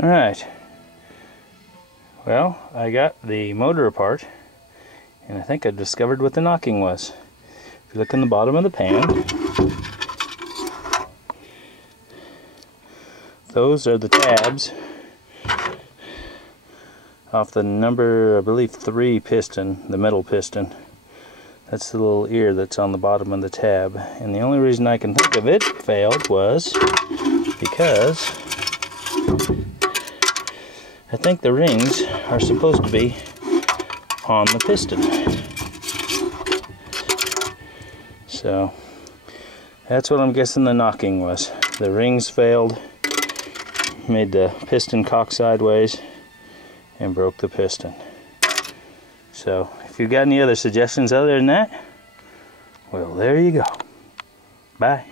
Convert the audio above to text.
Alright, well, I got the motor apart, and I think I discovered what the knocking was. If you look in the bottom of the pan, those are the tabs off the number, I believe, 3 piston, the metal piston. That's the little ear that's on the bottom of the tab. And the only reason I can think of it failed was because I think the rings are supposed to be on the piston. So that's what I'm guessing the knocking was. The rings failed, made the piston cock sideways, and broke the piston. So if you've got any other suggestions other than that, well, there you go. Bye.